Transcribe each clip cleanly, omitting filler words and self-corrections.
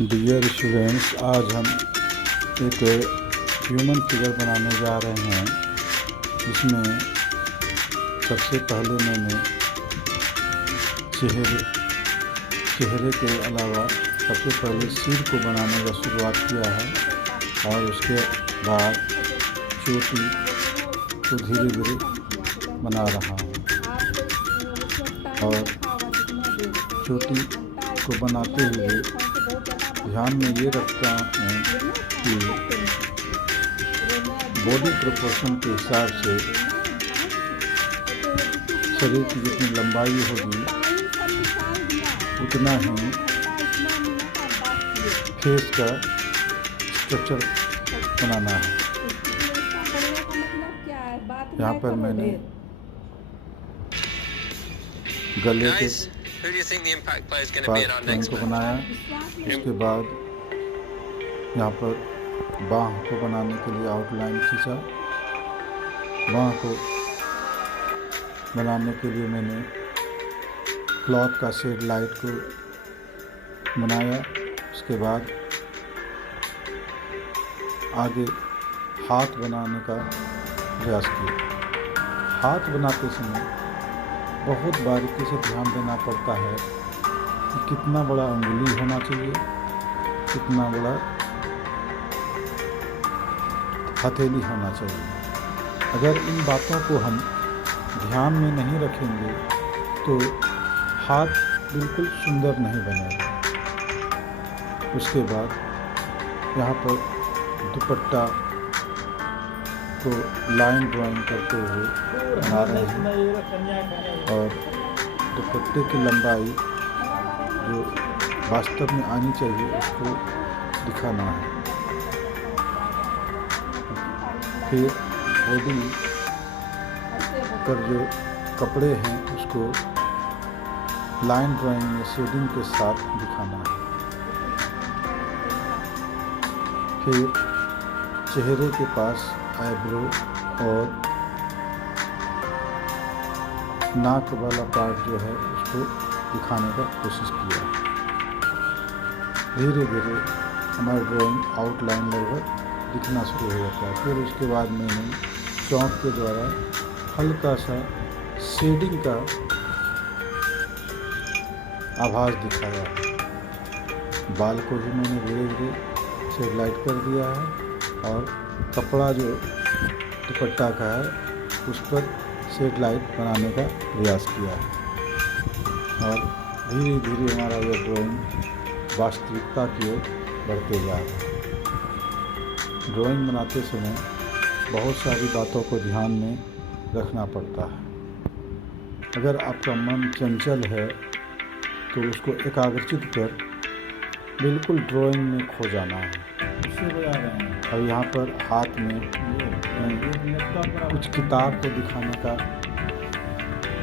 Dear students, आज हम एक ह्यूमन फिगर बनाने जा रहे हैं। इसमें सबसे पहले मैंने चेहरे के अलावा सबसे पहले सिर को बनाने का शुरुआत किया है और उसके बाद चोटी को धीरे धीरे बना रहा हूँ। और चोटी को बनाते हुए ध्यान में ये रखता हूँ कि बॉडी प्रोपोर्शन के हिसाब से शरीर की जितनी लंबाई होगी उतना ही फेस का स्ट्रक्चर बनाना है। यहाँ पर मैंने गले के पास को बनाया। उसके बाद यहाँ पर बाँह को बनाने के लिए आउटलाइन खींचा। बाँह को बनाने के लिए मैंने क्लॉथ का शेड लाइट को बनाया। उसके बाद आगे हाथ बनाने का प्रयास किया। हाथ बनाते समय बहुत बारीकी से ध्यान देना पड़ता है कि कितना बड़ा उंगली होना चाहिए, कितना बड़ा हथेली होना चाहिए। अगर इन बातों को हम ध्यान में नहीं रखेंगे तो हाथ बिल्कुल सुंदर नहीं बनेगा। उसके बाद यहाँ पर दुपट्टा को लाइन ड्राइंग करते हुए बना रहे हैं और दुपट्टे की लंबाई जो वास्तव में आनी चाहिए उसको दिखाना है। फिर बॉडी पर जो कपड़े हैं उसको लाइन ड्राइंग में शेडिंग के साथ दिखाना है। फिर चेहरे के पास आईब्रो और नाक वाला पार्ट जो है उसको दिखाने का कोशिश किया। धीरे धीरे हमारा ड्राइंग आउटलाइन लगभग दिखना शुरू हो जाता है। फिर उसके बाद मैंने चौक के द्वारा हल्का सा शेडिंग का आभास दिखाया। बाल को भी मैंने धीरे धीरे शेड लाइट कर दिया है और कपड़ा जो दुपट्टा का है उस पर शेड लाइट बनाने का प्रयास किया है। और धीरे धीरे हमारा यह ड्राइंग वास्तविकता की ओर बढ़ते जा रहा है। ड्राइंग बनाते समय बहुत सारी बातों को ध्यान में रखना पड़ता है। अगर आपका मन चंचल है तो उसको एकाग्रचित कर बिल्कुल ड्राइंग में खो जाना है। अब यहाँ पर हाथ में कुछ किताब को दिखाने का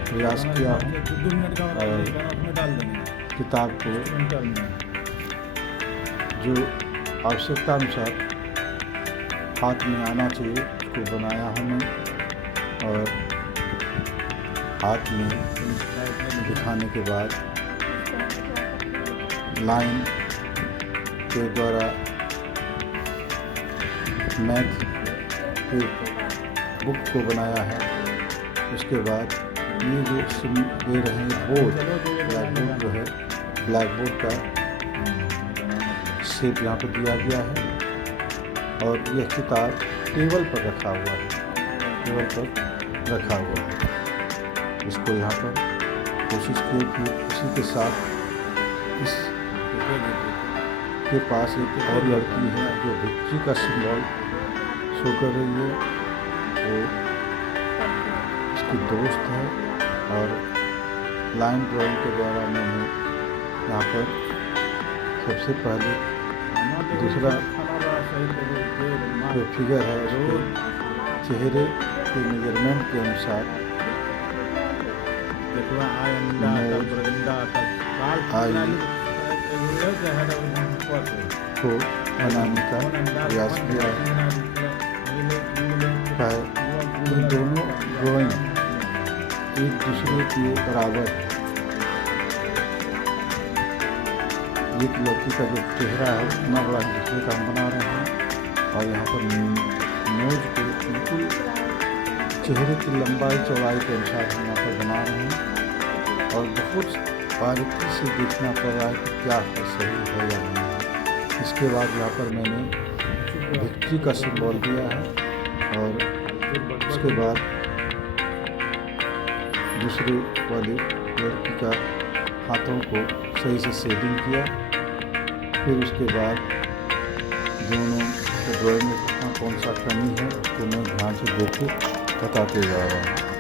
प्रयास किया और किताब को जो आवश्यकता अनुसार हाथ में आना चाहिए उसको बनाया हूँ मैं। और हाथ में दिखाने के बाद लाइन के द्वारा मैथ के बुक को बनाया है। उसके बाद ये जो दे रहे हैं बोर्ड, ब्लैक बोर्ड जो है, ब्लैक बोर्ड का शेप यहाँ पर दिया गया है। और यह किताब टेबल पर रखा हुआ है, इसको यहाँ पर कोशिश की कि उसी के साथ इस के पास एक और लड़की है जो विक्ट्री का सिंबल शो कर रही है, वो उसकी दोस्त है। और लाइन ड्राइंग के द्वारा मैंने यहाँ पर सबसे पहले दूसरा जो फिगर है उसको चेहरे के मेजरमेंट के अनुसार को बनाने का प्रयास किया है। इन दोनों ड्राइंग एक दूसरे के बराबर एक लड़की का जो चेहरा है उतना बड़ा दूसरे का हम बना रहे हैं। और यहाँ पर नोज को बिल्कुल चेहरे की लंबाई चौड़ाई के अनुसार हम यहाँ पर बना रहे हैं। और बहुत बारीकी से देखना पड़ रहा है कि क्या है, सही है या नहीं है। इसके बाद यहाँ पर मैंने विक्ट्री का सिंबल दिया है और उसके बाद दूसरे वाली लड़की का हाथों को सही से शेडिंग किया। फिर उसके बाद दोनों ड्राइंग में कौन सा कमी है उसको मैं ध्यान से देख के बताते जा रहा हूँ।